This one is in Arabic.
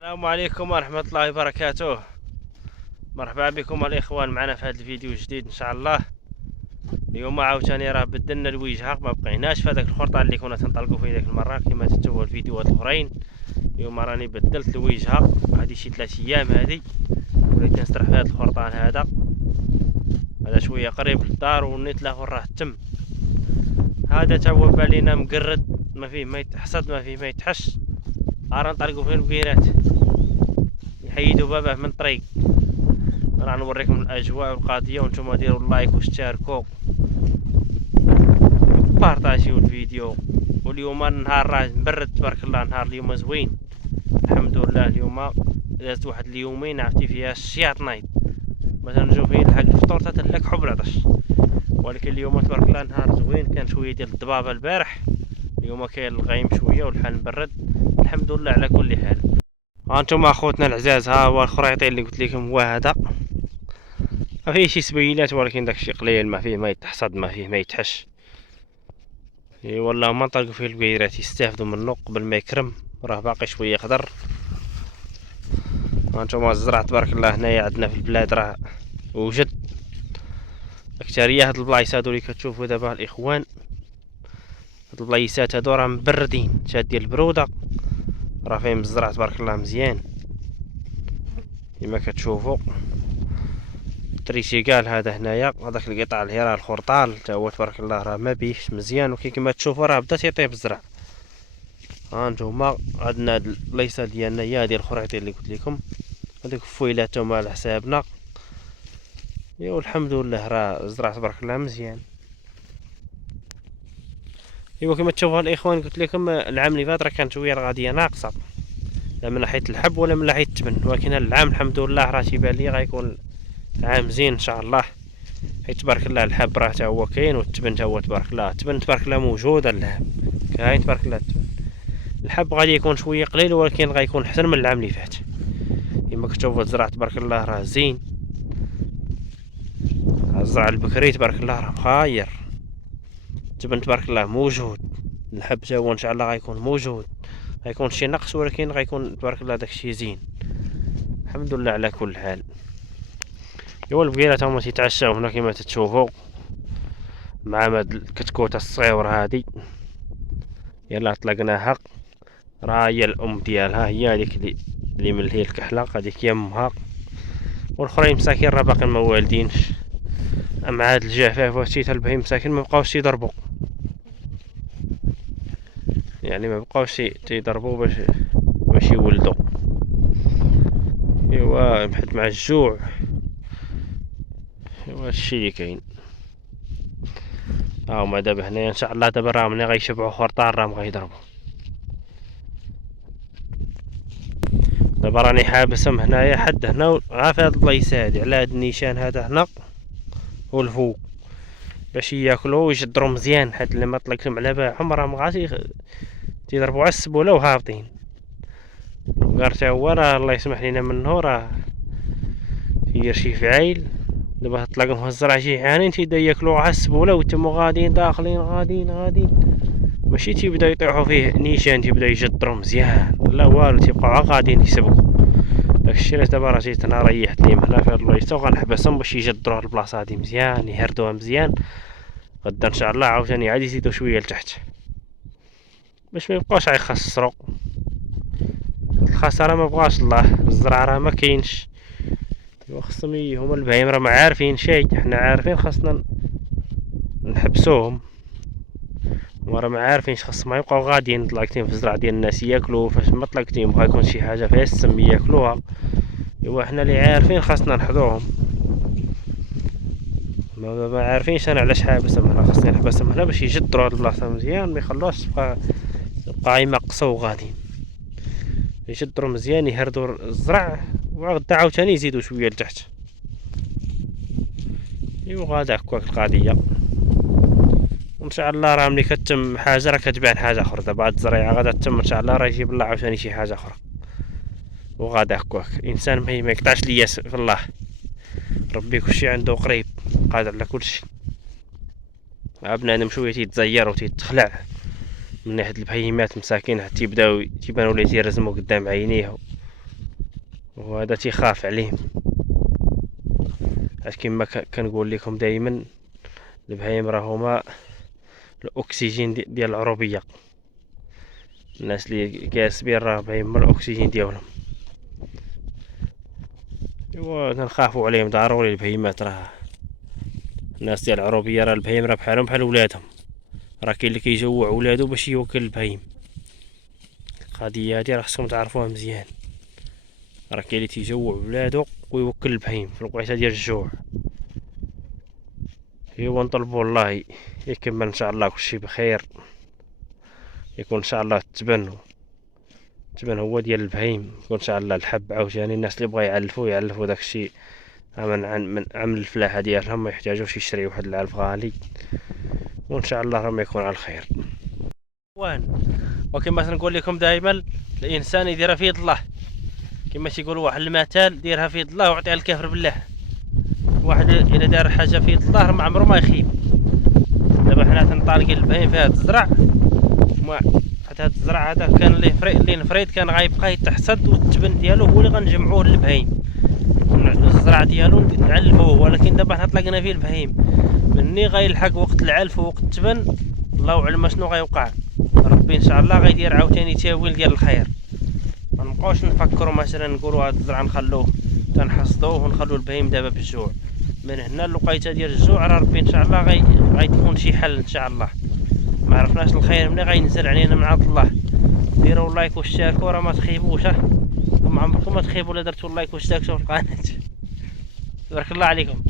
السلام عليكم ورحمة الله وبركاته. مرحبا بكم الإخوان معنا في هذا الفيديو الجديد إن شاء الله. اليوم عاوتاني راه بدلنا الوجهة، ما بقيناش في هذاك الخرطة اللي كنا تنطلقوا فيه ديك المرة كما تشوفوا الفيديوهات الأخرين. اليوم راني بدلت الوجهة، هذه شي 3 أيام هذه وليت نسرح في هذا الخرطان هذا شوية قريب للدار ونيت له راه تم. هذا تا هو بالينا مقرد، ما فيه ما يتحصد ما فيه ما يتحش. راه نطلقوا فيه البقيرات يحيدوا بابه من طريق. راح نوريكم الاجواء والقضيه وانتم ديروا اللايك واشتركوا بارطاجيو الفيديو. واليوم النهار راه مبرد تبارك الله، نهار اليوم زوين الحمد لله. اليوم دازت واحد اليومين عرفتي فيها الشياط نايض، مثلا نجيو فيه نلحق الفطور تتلكحوا بالعطش. ولكن اليوم تبارك الله نهار زوين، كان شويه ديال الضبابه البارح، اليوم كاين الغيم شويه والحال مبرد الحمد لله على كل حال. هانتوما اخوتنا العزاز، ها هو الخريطي اللي قلت لكم هو هذا. ما فيه شي سبيلات ولكن داكشي قليل، ما فيه ما يتحصد ما فيه ما يتحش. والله ما نطلقوا فيه البقيرات يستافدوا منه قبل ما يكرم، راه باقي شويه خضر. هانتوما الزرع تبارك الله هنايا عندنا في البلاد راه وجد. اكثريه هاد البلايص هادو اللي كتشوفوا دابا الاخوان، هاد البلايصات هادو راه مبردين، شاد ديال البروده راه فيهم الزرع تبارك الله مزيان كما كتشوفوا. تريسيكال هذا هنايا، هذاك القطع اللي راه الخرطال تا هو تبارك الله راه ما بيش مزيان، وكي كما تشوفوا راه بدا تيطيب الزرع. ها انتوما عندنا هاد البلايصه ديالنا هي هادي الخريطي اللي قلت لكم، هذوك الفويلات هما على حسابنا. ايوا الحمد لله راه الزرع تبارك الله مزيان. ايوا كما تشوفوا الاخوان قلت لكم العام اللي فات راه كانت شويه الغاديه ناقصه، لا من ناحيه الحب ولا من ناحيه التبن، ولكن العام الحمد لله راه تيبان لي غيكون عام زين ان شاء الله. حيت تبارك الله الحب راه تا هو كاين، والتبن تا هو تبارك الله، التبن تبارك الله موجود، اللحم كاين تبارك الله. التبن الحب غادي يكون شويه قليل ولكن غيكون احسن من العام اللي فات. كما كتشوفوا الزرع تبارك الله راه زين، الزرع البكري تبارك الله راه مخاير، التبن تبارك الله موجود، الحب تا هو ان شاء الله غيكون موجود، غيكون شي نقص ولكن غيكون تبارك الله داكشي زين الحمد لله على كل حال. ايوا البقيلات هما تيتعشاو هنا كما تتشوفوا مع هاد الكتكوته الصغيره هادي، يلا طلقناها، راه هي الام ديالها، هي هذيك اللي من هي الكحله، هذيك هي امها، والاخرين مساكين راه باقي ما والدينش. مع هاد الجفاف وهادشي تا البهيم مساكين ما بقاوش تيضربوا، يعني ما بقاوش تيضربوا باش يولدوا. ايوا بحث مع الجوع، ايوا هادشي اللي كاين. ها هما دابا هنايا ان شاء الله، دابا راه ملي غيشبعوا خرطان راهم غيضربوا. دابا راني حابسهم هنايا حد هنا غا في هاد البلايصه هادي، على هاد النيشان هذا هنا والفوق، باش ياكلوا ويجدروا مزيان، حيت لما طلقتهم على باعهم راهم غادي تيضربوا على السبوله وهابطين. الكار تا هو راه الله يسمح لينا منه راه يدير شي فعايل، دابا طلقهم الزرع شي حانين تيبدا ياكلوا على السبوله ويتموا غاديين داخلين غاديين، ماشي تيبدا يطيحوا فيه نيشان تيبدا يجدروا مزيان، لا والو تيبقاو غاديين يسبقوا. داكشي علاش دابا راه جيت انا ريحت ليهم هنا في هاد البلايصه وغنحبسهم باش يجدروا هاد البلاصه هادي مزيان، يهردوها مزيان. غدا ان شاء الله عاوتاني عاد يزيدوا شويه لتحت باش ما يبقاوش غيخسروا. الخساره ما بغاش الله، الزرع راه ما كاينش، خصهم هما البهايم راه ما عارفين شي، حنا عارفين خاصنا نحبسوهم، هما راه ما عارفينش، خاصهم يبقاو غاديين طلاقتين في الزرع ديال الناس ياكلوا، فاش ما طلقتيهم بغا يكون شي حاجه فيها السم ياكلوها. ايوا حنا اللي عارفين خاصنا نحضوهم، ما عارفينش انا علاش حابسهم هنا، خاصني نحبسهم هنا باش يجدروا هاد البلاصه مزيان، ما يخلوهاش تبقى يمقصوا وغاديين، يجدروا مزيان يهردوا الزرع وغدا عاوتاني يزيدوا شويه لتحت. ايوا غادا هكاك القضيه، وان شاء الله راه ملي كتم حاجه راه كتبان حاجه اخرى. دابا هاد الزريعه غادا تتم ان شاء الله راه يجيب الله عاوتاني شي حاجه اخرى، وغادا هكاك الانسان ما يقطعش الياس في الله، ربي كلشي عنده قريب قادر على كلشي. بنادم شويه تيتزير وتيتخلع من ناحيه البهيمات مساكين، حتى يبداو تيبانوا ليه تيرزموا قدام عينيه وهذا تيخاف عليهم. عاد كما كنقول لكم دائما البهايم راه هما الاكسجين ديال العروبيه. الناس اللي كاسبين راه بهايم الاكسجين ديالهم. ايوا كنخافوا عليهم ضروري. البهيمات راه الناس ديال العروبيه راه البهايم راه بحالهم بحال ولادهم. راه كاين اللي كيجوع ولادو باش يوكل البهايم. القضيه هادي راه خصكم تعرفوها مزيان. راه كاين اللي تيجوع ولادو ويوكل البهايم في الوقيته ديال الجوع. ايوا نطلبوا الله يكمل ان شاء الله كلشي بخير. يكون ان شاء الله التبن هو ديال البهايم. يكون ان شاء الله الحب عاوتاني. الناس اللي بغا يعلفوا داكشي من عمل الفلاحه ديالهم، ما يحتاجوش يشريو واحد العلف غالي. وان شاء الله راهم يكون على الخير. وكما تنقول لكم دائما الانسان يديرها في يد الله. كما تيقولوا واحد المثال، ديرها في يد الله وعطيها الكافر بالله. واحد الا دار حاجه في يد الله ما عمره ما يخيب. دابا حنا تنطالقين البهايم في هاد الزرع، حتى هاد الزرع هذا كان اللي نفريد كان غيبقى يتحصد، والتبن ديالو هو اللي غنجمعوه للبهايم. الزرع ديالو نعلفوه، ولكن دابا حنا طلقنا فيه البهايم. مني غيلحق وقت العلف ووقت التبن الله اعلم شنو غيوقع. ربي ان شاء الله غيدير عاوتاني تاويل ديال الخير. ما نبقاوش نفكروا مثلا نقولوا هذا الزرع نخلوه تنحصدوه ونخلوا البهايم دابا بالجوع. من هنا للوقيته ديال الجوع راه ربي ان شاء الله غيكون شي حل ان شاء الله. ما عرفناش الخير منين غينزل علينا من عند الله. ديروا لايك واشتركوا راه ما تخيبوش. ما عمركم ما تخيبوا الا درتوا لايك واشتركتوا في القناه. تبارك الله عليكم.